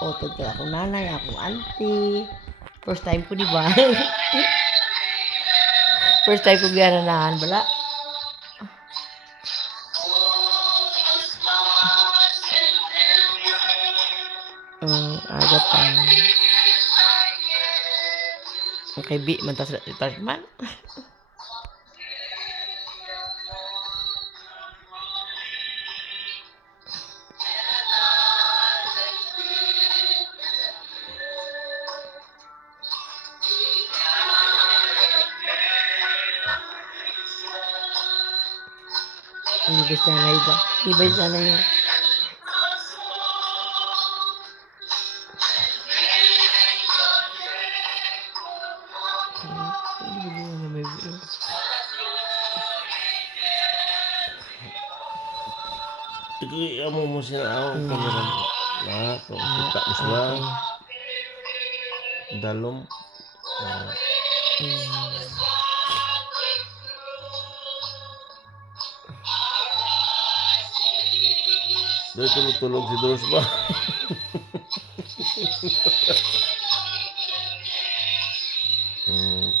Otod ka akong nanay, akong auntie. First time ko, di ba? First time ko ganahan, bala. Aga pa. Okay, bi, mantas man. Ibig sana iba. Ibig sana yung Ito amo mo sila ako kamera na to kita mo sila dalom Doy tulog-tulog si Dos ba?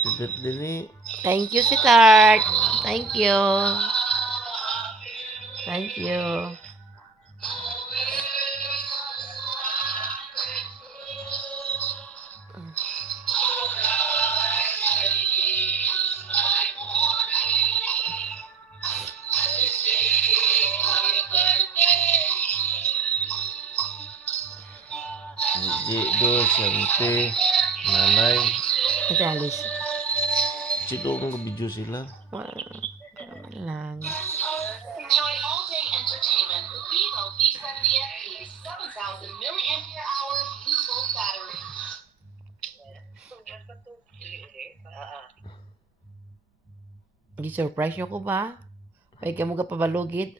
Pipit din eh. Thank you, sweetheart. Thank you. Thank you. Dos, Sante, Nanay. Ate Alice. Sino kung video sila? Naman lang. Enjoy all-day entertainment with Vivo V70FE 7,000 mAh Blue Volt battery. Gi-surprise nyo ko ba? Ay ka mo ka pabalugid.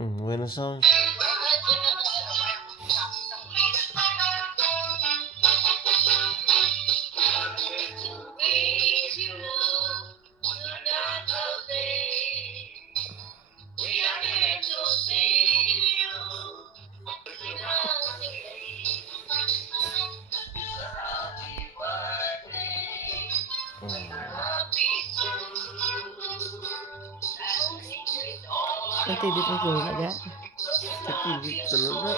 When a sound. Nanti dito ko naga. Tapi talaga.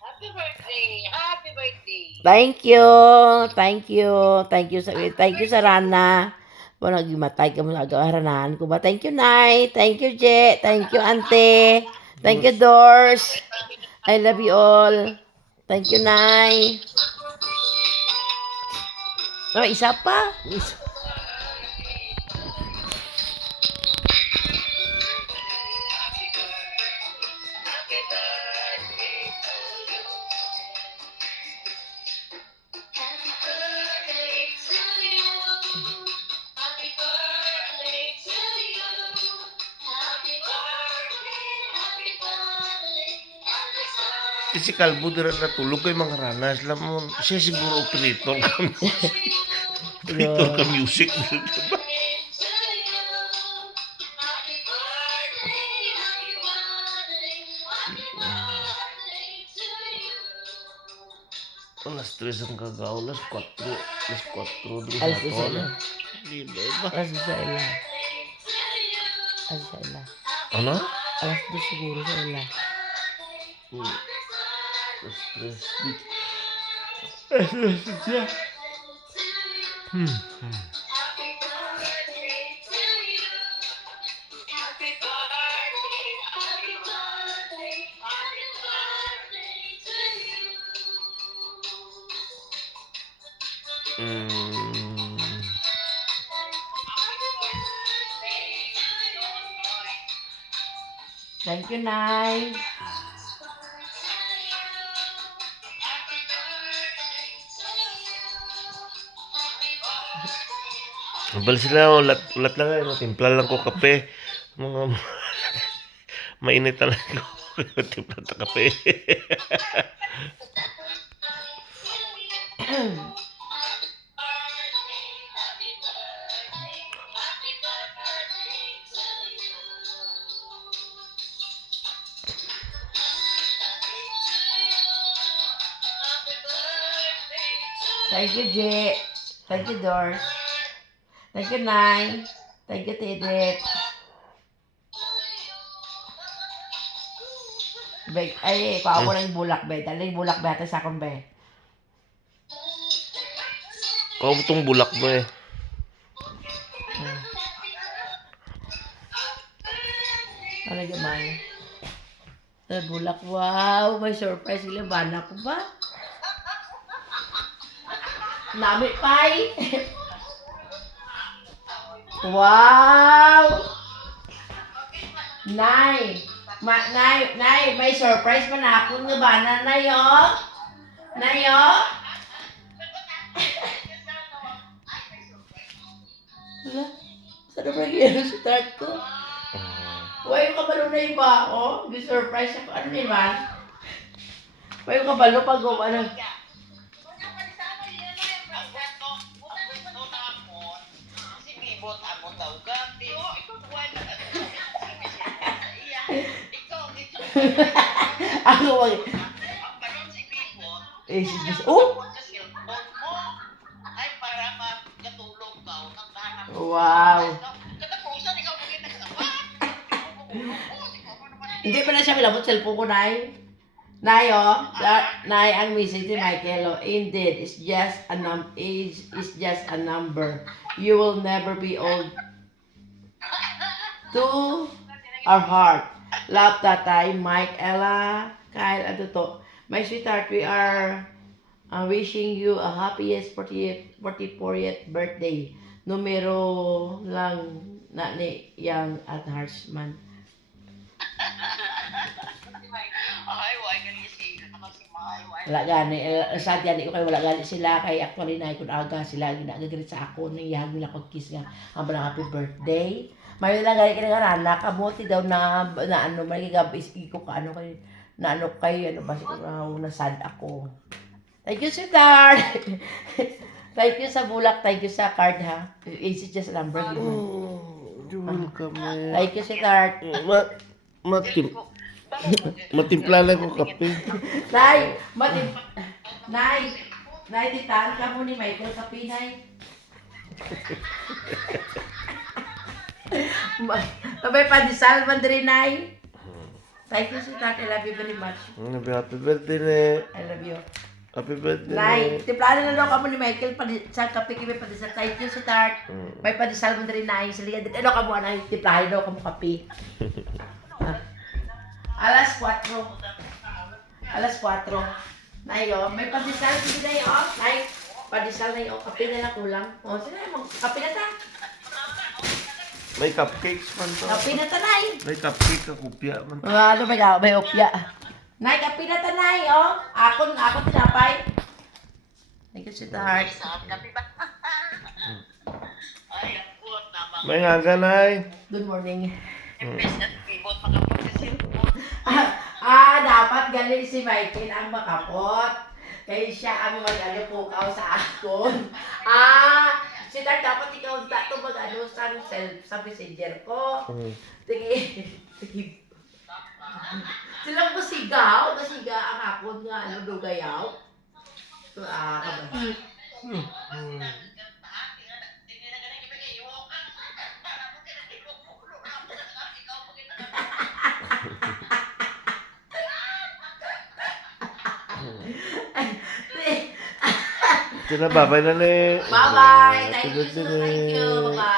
Happy birthday! Thank you. Thank you. Thank you sa Rana. Wala gimatay ka mo sa agaranan ko ba? Thank you, Nay. Thank you, Je. Thank you, Ante. Thank you, Doors. I love you all. Thank you, Nay. Oh, isa pa. Si Kalbo dira natulog kay mga ranas lamon. Siya siguro operator ka operator ka music. Alas 3 ang kagaw, alas 4 dito Alas sa 2 ton. sila. Di ba? Alas 2 sila. Alas sila. Ano? Alas 2 siguro sila. Alas 3. Siya. Happy birthday to you. Happy birthday, happy birthday, happy birthday to you. Mm. Thank you, Nay. Bal sila, ulat lang eh. Timpla lang ko kape. Mga mainit talaga ko. Timpla ta kape. Thank you, J. Thank you, Dor. Thank you, Nay. Thank you, Tidit. Be, ay, pa ako lang yung bulak, be. Dali yung bulak, be. Ate sa akong, be. Kau tong bulak mo eh. Ano yung may? Bulak, wow. May surprise sila. Bana ko ba? Nami, pay. Wow! Nay! Nay, may surprise pa na ako nga ba na nayo? Nayo? Wala. Saan ba yung start ko? Huwag yung kabalo na iba ako. Surprise ako. Ano naman? Huwag yung kabalo pag ano. Ako wag. Eh, si Diyos. Oh! Wow! Hindi pa na siya milabot cellphone ko, Nay. Nay, oh. Nay, ang message ni Michael, oh. Indeed, it's just a age is just a number. You will never be old. To our heart. Love, Tatay, Mike, Ella, Kyle, ano to. My sweetheart, we are wishing you a happiest 44th birthday. Numero lang na ni Young at Harshman. Wala gani, sad gani ko kay wala gani sila kay actually na kun aga sila ginagagrit sa ako nang iyang nila kog kiss nga ang happy birthday. May lang gani kini nga anak kabuti daw na ano may gabis ko ka ano kay na ano kay ano ba na sad ako. Thank you, sweetheart. Thank you sa bulak, thank you sa card ha. It's just a number. Welcome eh. Thank you, sweetheart. Matimpla lang ko kape. Nay, Nay, titaan ka mo ni Michael Kapinay. Sabay pandesal man diri, Nay. Thank you, sweetheart. I love you very much. Happy birthday ne. I love you. Happy birthday. Nay, tiplanan na lang ka mo ni Michael sa kape kami pandesal. Thank you, sweetheart. May pandesal man diri, Nay. Saligan din. Ano ka mo, Nay? Tiplahan daw ka mo kape. Alas 4. Alas 4. Nayo, may pandesal sige na yun. Nay, pandesal na yun. Kape na lang kulang. O, sige na, kape na ta. May cupcakes man to. Kape na ta, Nay. May cupcake ka kupya man. Ano ba may opya. Nay, kape na ta, Nay, o. Akon tinapay. Thank you, sweetheart. May haga nay. Good morning. Dapat galing si Michael ang makapot. Kaya siya ang mag-pukaw sa akon. Si Tart, dapat ikaw ito mag-ano sa messenger ko. Tigi. Silang masigaw. Nasiga ang akon nga, dugayaw. Kabay. Ito na, bye-bye na, Le. Bye-bye. Thank Happy you. birthday, Thank you. Le. Bye-bye.